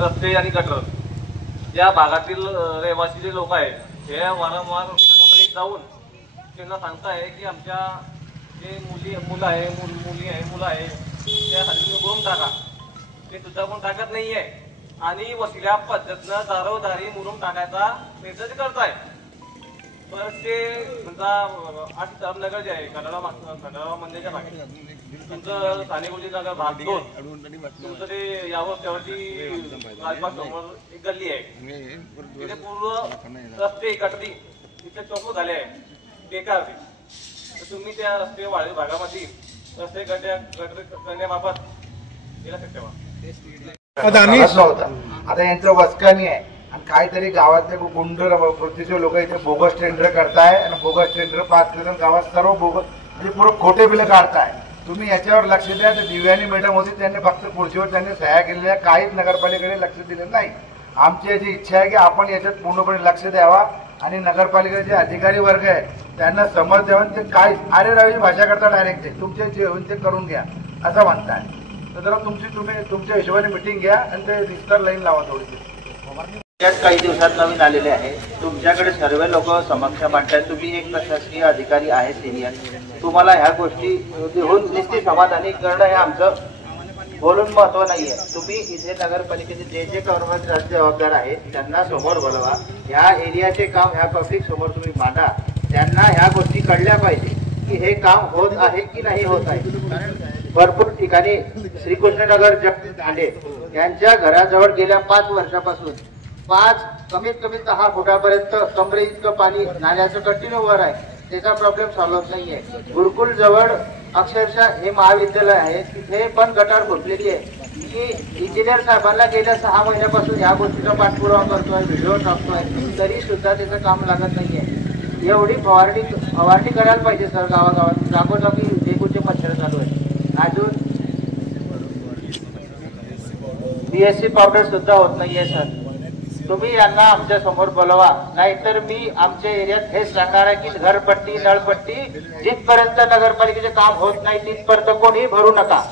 रस्ते आणि गटर या भागातील रहिवासी जे लोक आहेत हे वारंवार नगरपालिकेत जाऊन त्यांना सांगताय की आमच्या जे मुलं आहे त्यासाठी तुम्ही मुरुम टाका, ते सुद्धा कोण टाकत नाहीये आणि वसिल्या पद्धतीनं दारोदारी मुरुम टाकायचा प्रयत्न करताय. बरेचसे समजा नगर जे आहे खंडाळा मंदिराच्या भागात तुमचं सानेगुरुजी नगर भाग 2 तुमचं ते यावर त्यावरती राजबाग समोर एक गल्ली आहे, तिथे पूर्ण रस्ते गटरी तिथे चौक झाले आहे बेकार. तर तुम्ही त्या रस्ते वाढीव भागामध्ये रस्ते गटर करण्याबाबत गेला शकता. आता यांचं वचकानी आहे आणि काहीतरी गावातले गुंड वृत्तीचे लोक इथे बोगस टेंडर करताय आणि बोगस टेंडर पास करून गावात सर्व बोगस म्हणजे पुढे खोटे बिलं काढताय. तुम्ही याच्यावर लक्ष द्या. तर दिव्यानी मॅडम होती, त्यांनी फक्त खुर्चीवर त्यांनी सह्या केलेल्या, काहीच नगरपालिकेकडे लक्ष दिलं नाही. आमची याची इच्छा आहे की आपण याच्यात पूर्णपणे लक्ष द्यावा आणि नगरपालिकेचे अधिकारी वर्ग आहे त्यांना समज द्यावं. ते काय अरे रावी भाषा करता डायरेक्ट ते तुमचे जे होईल ते करून घ्या असं म्हणताय. तर जरा तुम्ही तुमच्या हिशोबाने मिटिंग घ्या आणि ते रिस्टर लाईन लावा थोडी. काही दिवसात नवीन आलेले आहे, तुमच्याकडे सर्व लोक समक्ष मांडतात. तुम्ही एक प्रशासकीय अधिकारी आहे सिनियर, तुम्हाला ह्या गोष्टी घेऊन निश्चित समाधानी करणं हे आमचं बोलून महत्व नाहीये. तुम्ही इथे नगरपालिकेचे जे कर्मचारी जबाबदार आहेत त्यांना समोर बोलवा. ह्या एरियाचे काम ह्या पब्लिक समोर तुम्ही मांडा. त्यांना ह्या गोष्टी कळल्या पाहिजे की हे काम होत आहे की नाही होत आहे. भरपूर ठिकाणी श्रीकृष्णनगर जगदीश दांडे यांच्या घराजवळ गेल्या 5 वर्षापासून कमीत कमी 10 फुटापर्यंत कमरे इतकं पाणी नाल्याचं कंटिन्यू वर आहे. त्याचा प्रॉब्लेम सॉल्व्ह होत नाहीये. गुरुकुल जवळ अक्षरशः हे महाविद्यालय आहे, तिथे पण गटार फुटलेली आहे. की इंजिनियर साहेबांना गेल्या 6 महिन्यापासून या गोष्टीचा पाठपुरावा करतोय, व्हिडिओ टाकतोय, तरी सुद्धा त्याचं काम लागत नाहीये. एवढी फवारणी करायला पाहिजे सर. गावागावात जागोजागी डेंग्यूचे मच्छर चालू आहे. अजून BSC पावडर सुद्धा होत नाहीये सर. तुम्ही यांना आमच्या समोर बोलवा, नाहीतर मी आमच्या एरियात हे सांगणार आहे की घरपट्टी नळपट्टी जिथपर्यंत नगरपालिकेचे काम होत नाही तिथपर्यंत कोणी भरू नका.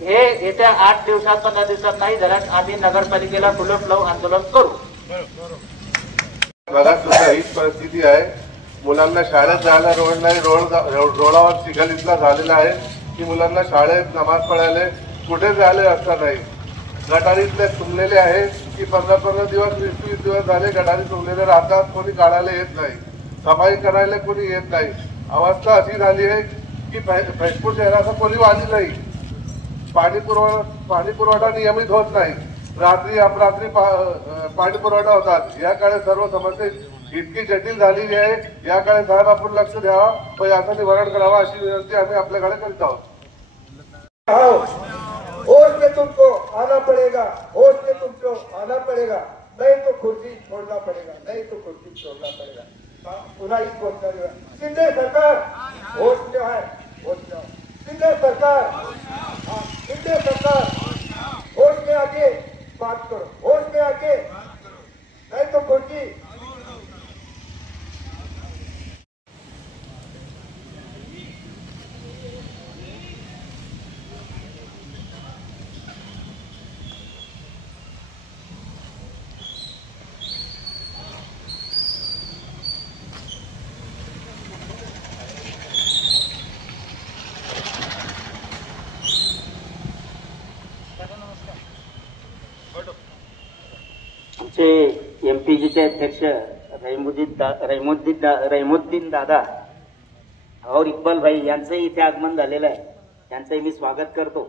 हे येत्या 8 दिवसात 15 दिवसात नाही झाल्यास आम्ही नगरपालिकेला फुलप लावून आंदोलन करू. भागात सुद्धा हीच परिस्थिती आहे. मुलांना शाळेत जायला रोड नाही. रोडावर चिखल इतका झालेला आहे की मुलांना शाळेत नमाज पढायला कुठे जायला असता नाही. गटारीतले तुंबलेले आहे की 15-15 दिवस 20-20 दिवस झाले गटारी तुंबलेले राहतात. कोणी काढायला येत नाही, सफाई करायला कोणी येत नाही. अवस्था अशी झाली आहे की फैजपूर शहराचा कोणी वाली नाही. पाणी पुरवठा नियमित होत नाही. रात्री अपरात्री पाणी पुरवठा होतात. या काळात सर्व समस्या इतकी जटिल झालेली आहे. या काळात साहेब आपण लक्ष द्यावा व याचं निवारण करावा अशी विनंती आम्ही आपल्याकडे करीत आहोत. होश में तुमको आना पड़ेगा, होश में तुमको आना पड़ेगा, नहीं तो खुर्ची छोड़ना पड़ेगा, नहीं तो खुर्ची छोड़ना पड़ेगा. पुन्हा ही गोष्ट शिंदे सरकार होश में है, होश में. शिंदे सरकार होश में आके बात करो, होश में आके, नहीं तो खुर्ची. आमचे MPGचे अध्यक्ष रहीमुद्दीन दादा और इक्बाल भाई यांचं इथे आगमन झालेलं आहे. त्यांचंही मी स्वागत करतो.